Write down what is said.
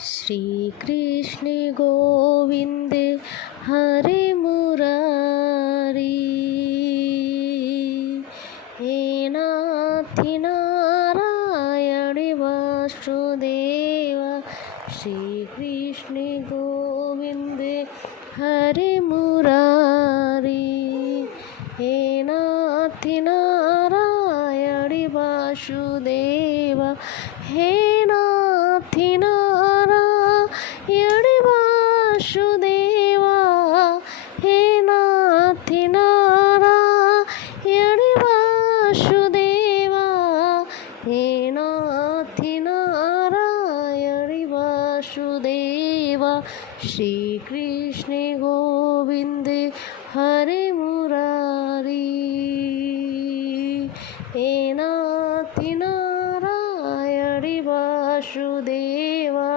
श्री कृष्ण गोविंद हरे मुरारी, हे नाथ नारायण वासुदेव। श्री कृष्ण गोविंद हरे मुरारी, हे नाथ नारायण वासुदेव। हे नाथ नारायण वासुदेवा, हे नाथ नारायण वासुदेवा, हे नाथ नारायण वासुदेवा। श्री कृष्ण गोविंद हरे मुरारी, हे नाथ नारायण वासुदेवा।